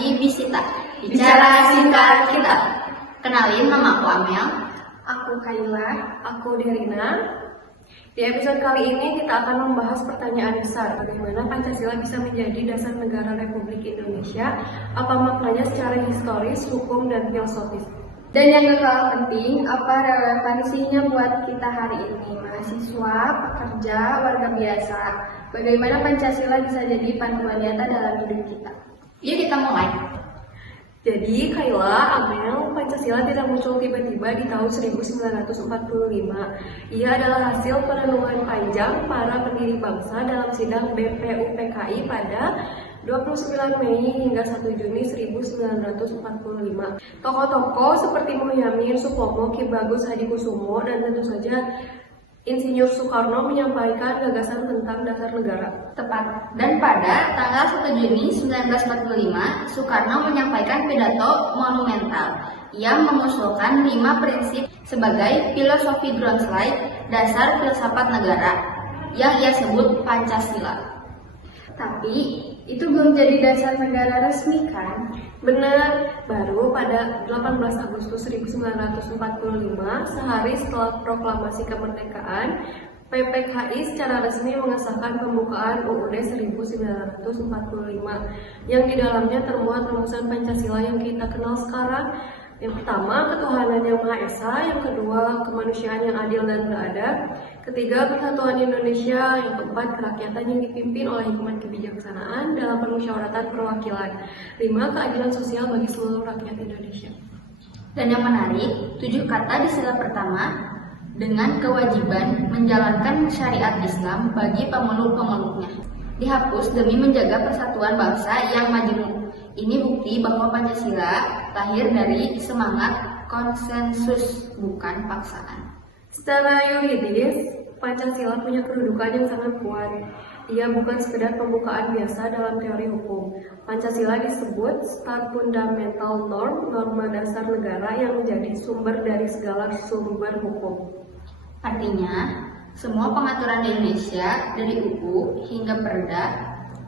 kami Bisita. Bicara singkat kita. Kenalin, nama aku Amel. Aku Kaila. Aku Derina. Di episode kali ini kita akan membahas pertanyaan besar, bagaimana Pancasila bisa menjadi dasar negara Republik Indonesia, apa maknanya secara historis, hukum, dan filosofis. Dan yang gak kalah penting, apa relevansinya buat kita hari ini, mahasiswa, pekerja, warga biasa. Bagaimana Pancasila bisa jadi panduan nyata dalam hidup kita. Yuk kita mulai. Jadi, Kaila, Amel, Pancasila tidak muncul tiba-tiba di tahun 1945. Ia adalah hasil perenungan panjang para pendiri bangsa dalam sidang BPUPKI pada 29 Mei hingga 1 Juni 1945. Tokoh-tokoh seperti Mohyamin, Supomo, Ki Bagus Hadikusumo, dan tentu saja Insinyur Soekarno menyampaikan gagasan tentang dasar negara. Tepat. Dan pada tanggal 1 Juni 1945, Soekarno menyampaikan pidato monumental. Ia mengusulkan 5 prinsip sebagai filosofi groundslide dasar filsafat negara yang ia sebut Pancasila. Tapi itu belum jadi dasar negara resmi kan? Benar, baru pada 18 Agustus 1945, sehari setelah proklamasi kemerdekaan, PPKI secara resmi mengesahkan pembukaan UUD 1945 yang di dalamnya termuat rumusan Pancasila yang kita kenal sekarang. Yang pertama, ketuhanan yang Maha Esa. Yang kedua, kemanusiaan yang adil dan beradab. Ketiga, persatuan Indonesia. Yang keempat, kerakyatan yang dipimpin oleh hikmat kebijaksanaan dalam permusyawaratan perwakilan. 5, keadilan sosial bagi seluruh rakyat Indonesia. Dan yang menarik, 7 kata di sila pertama dengan kewajiban menjalankan syariat Islam bagi pemeluk-pemeluknya dihapus demi menjaga persatuan bangsa yang majemuk. Ini bukti bahwa Pancasila lahir dari semangat konsensus, bukan paksaan. Secara yuridis, Pancasila punya kedudukan yang sangat kuat. Ia bukan sekedar pembukaan biasa dalam teori hukum. Pancasila disebut stat fundamental norm, norma dasar negara yang menjadi sumber dari segala sumber hukum. Artinya, semua pengaturan di Indonesia dari UU hingga Perda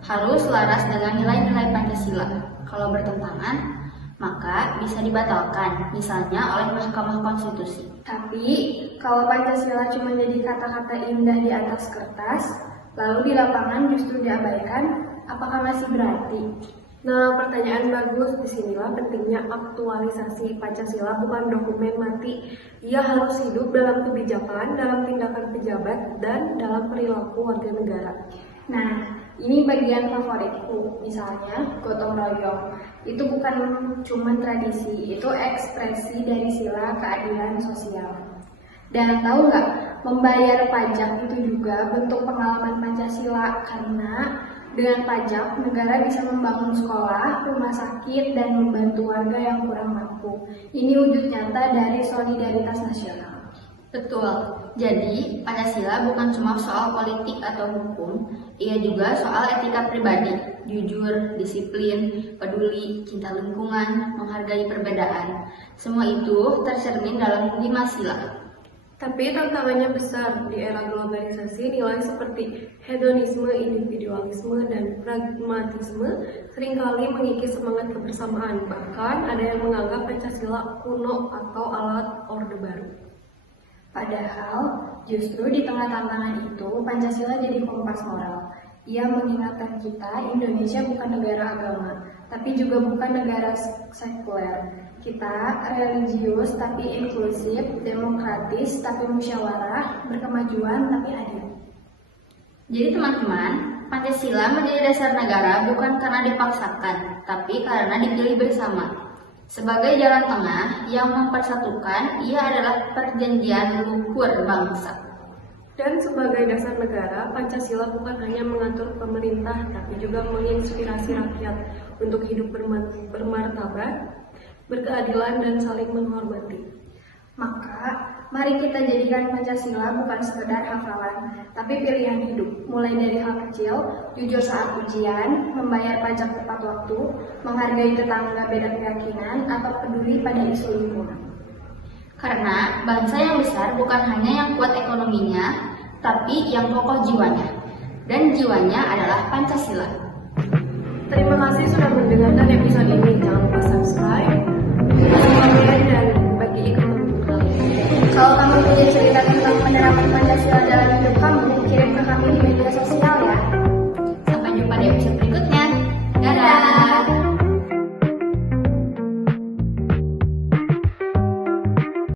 harus selaras dengan nilai-nilai Pancasila. Kalau bertentangan, maka bisa dibatalkan, misalnya oleh Mahkamah Konstitusi. Tapi kalau Pancasila cuma jadi kata-kata indah di atas kertas, lalu di lapangan justru diabaikan, apakah masih berarti? Nah, pertanyaan bagus. Disinilah pentingnya aktualisasi. Pancasila bukan dokumen mati. Ia harus hidup dalam kebijakan, dalam tindakan pejabat, dan dalam perilaku warga negara. Nah, ini bagian favoritku, misalnya gotong royong. Itu bukan cuma tradisi, itu ekspresi dari sila keadilan sosial. Dan tahu nggak, membayar pajak itu juga bentuk pengalaman Pancasila, karena dengan pajak, negara bisa membangun sekolah, rumah sakit, dan membantu warga yang kurang mampu. Ini wujud nyata dari solidaritas nasional. Betul. Jadi, Pancasila bukan cuma soal politik atau hukum, ia juga soal etika pribadi, jujur, disiplin, peduli, cinta lingkungan, menghargai perbedaan. Semua itu tercermin dalam 5 sila. Tapi tantangannya besar. Di era globalisasi, nilai seperti hedonisme, individualisme, dan pragmatisme seringkali mengikis semangat kebersamaan. Bahkan ada yang menganggap Pancasila kuno atau alat Orde Baru. Padahal, justru di tengah tantangan itu, Pancasila jadi kompas moral. Ia mengingatkan kita, Indonesia bukan negara agama, tapi juga bukan negara sekuler. Kita religius tapi inklusif, demokratis tapi musyawarah, berkemajuan tapi adil. Jadi teman-teman, Pancasila menjadi dasar negara bukan karena dipaksakan, tapi karena dipilih bersama. Sebagai jalan tengah yang mempersatukan, ia adalah perjanjian luhur bangsa. Dan sebagai dasar negara, Pancasila bukan hanya mengatur pemerintah, tapi juga menginspirasi rakyat untuk hidup bermartabat, berkeadilan, dan saling menghormati. Maka, mari kita jadikan Pancasila bukan sekedar hafalan, tapi pilihan hidup. Mulai dari hal kecil, jujur saat ujian, membayar pajak tepat waktu, menghargai tetangga beda keyakinan, atau peduli pada isu lingkungan. Karena bangsa yang besar bukan hanya yang kuat ekonominya, tapi yang kokoh jiwanya. Dan jiwanya adalah Pancasila. Terima kasih sudah mendengarkan episode ini. Jangan lupa subscribe, komen, dan bagi ke teman-teman kalian. Kalau kamu punya cerita tentang penerapan Pancasila dalam hidup kamu, kirim ke kami di media sosial